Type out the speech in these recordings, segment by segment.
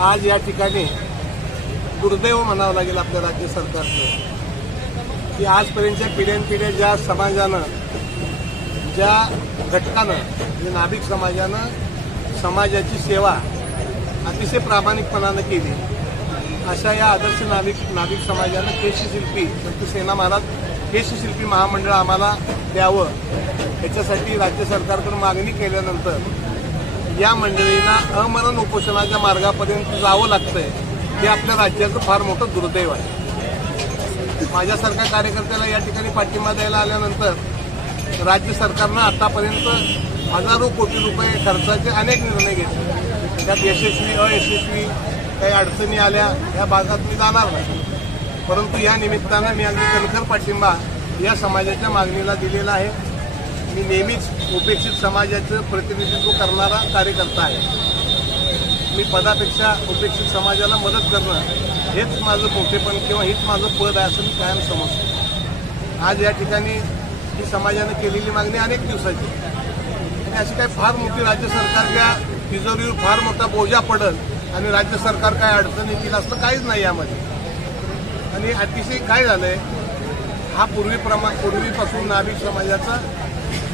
आज या ठिकाणी दुर्दैव म्हणावं लागेल आपल्या राज्य सरकारचं. की आजपर्यंतच्या पिढ्यानपिढ्या ज्या समाजानं ज्या घटकानं म्हणजे नाभिक समाजानं समाजाची सेवा अतिशय प्रामाणिकपणानं केली. अशा या आदर्श नाविक नाविक समाजानं केशशिल्पी संत म्हणजे सेना महाराज केशशिल्पी महामंडळ आम्हाला द्यावं. याच्यासाठी राज्य सरकारकडून मागणी केल्यानंतर या मंडळींना अमरण उपोषणाच्या मार्गापर्यंत जावं लागतंय हे आपल्या राज्याचं फार मोठं दुर्दैव आहे. माझ्यासारख्या कार्यकर्त्याला या ठिकाणी पाठिंबा द्यायला आल्यानंतर राज्य सरकारनं आतापर्यंत हजारो कोटी रुपये खर्चाचे अनेक निर्णय घेतले. त्यात यशस्वी अयशस्वी काही अडचणी आल्या या भागात मी जाणार नाही. परंतु या निमित्तानं मी अगदी कणखर पाठिंबा या समाजाच्या मागणीला दिलेला आहे. मी नेहमीच उपेक्षित समाजाचं प्रतिनिधित्व करणारा कार्यकर्ता आहे. मी पदापेक्षा उपेक्षित समाजाला मदत करणं हेच माझं मोठेपण किंवा हेच माझं पद आहे असं मी कायम समजतो. आज या ठिकाणी ही समाजानं केलेली मागणी अनेक दिवसाची. आणि अशी काही फार मोठी राज्य सरकारच्या तिजोरीवर फार मोठा बोजा पडल आणि राज्य सरकार काय अडचण येतील असं काहीच नाही यामध्ये. आणि अतिशय काय झालंय हा पूर्वीप्रमा पूर्वीपासून नाभिक समाजाचा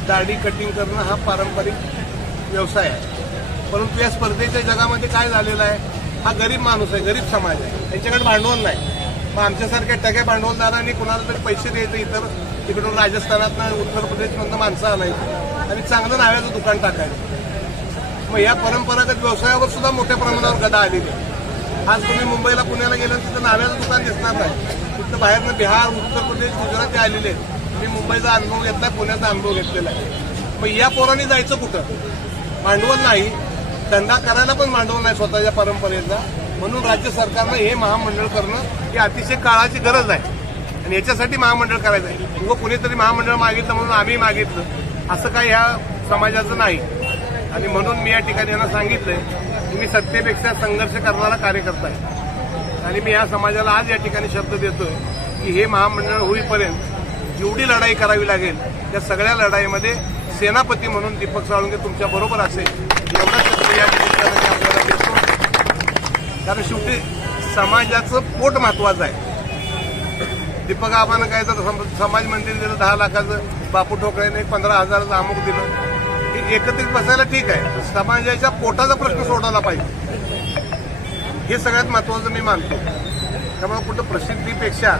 दाढी कटिंग करणं हा पारंपरिक व्यवसाय आहे. परंतु या स्पर्धेच्या जगामध्ये काय झालेलं आहे? हा गरीब माणूस आहे गरीब समाज आहे. त्यांच्याकडे भांडवल नाही. मग आमच्यासारख्या टक्या भांडवलदारांनी कुणाला तरी पैसे द्यायचे इतर तिकडून राजस्थानातनं उत्तर प्रदेशमधनं माणसं आणायची. आणि चांगलं नाव्याचं दुकान टाकायचं. मग या परंपरागत व्यवसायावर सुद्धा मोठ्या प्रमाणावर गदा आलेली आहे. आज तुम्ही मुंबईला पुण्याला गेलं तिथं नाव्याचं दुकान दिसणार नाही. तिथं बाहेरनं बिहार उत्तर प्रदेश गुजरात ते आलेले आहेत. मी मुंबईचा अनुभव घेतला पुण्याचा अनुभव घेतलेला आहे. मग या पोरांनी जायचं कुठं? भांडवल नाही. धंदा करायला पण भांडवल नाही स्वतःच्या परंपरेचा म्हणून राज्य सरकारनं हे महामंडळ करणं ही अतिशय काळाची गरज आहे. आणि याच्यासाठी महामंडळ करायचं आहे. उगं कुणीतरी महामंडळ मागितलं म्हणून आम्ही मागितलं. असं काही ह्या समाजाचं नाही. आणि म्हणून मी या ठिकाणी यांना सांगितलंय की मी सत्तेपेक्षा संघर्ष करणारा कार्यकर्ता आहे. आणि मी या समाजाला आज या ठिकाणी शब्द देतोय की हे महामंडळ होईपर्यंत जेवढी लढाई करावी लागेल. त्या सगळ्या लढाईमध्ये सेनापती म्हणून दीपक साळुंके तुमच्या बरोबर असेल. एवढंच आपल्याला देतो. कारण शेवटी समाजाचं पोट महत्वाचं आहे. दीपक आबानं काय तर समाज मंदिर दिलं दहा लाखाचं. बापू ठोकळ्याने पंधरा हजाराचं अमुक दिलं. हे एकत्रित बसायला ठीक आहे. समाजाच्या पोटाचा प्रश्न सोडवला पाहिजे. हे सगळ्यात महत्वाचं मी मानतो. त्यामुळे कुठं प्रसिद्धीपेक्षा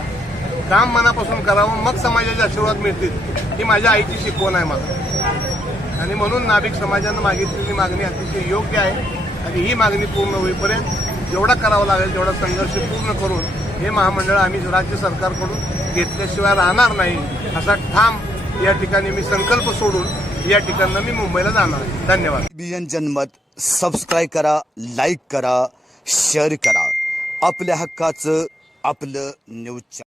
काम मनापासून करावं मग समाजाचे आशीर्वाद मिळतील ही माझ्या आईची शिकवण आहे मला. आणि म्हणून नाभिक समाजानं मागितलेली मागणी अतिशय योग्य आहे आणि ही मागणी पूर्ण होईपर्यंत जेवढा करावा लागेल तेवढा संघर्ष पूर्ण करून हे महामंडळ आम्ही राज्य सरकारकडून घेतल्याशिवाय राहणार नाही असा ठाम या ठिकाणी मी संकल्प सोडून या ठिकाणी मी मुंबईला जाणार आहे. धन्यवाद. बियन जनमत सबस्क्राईब करा लाईक करा शेअर करा. आपल्या हक्काचं आपलं न्यूज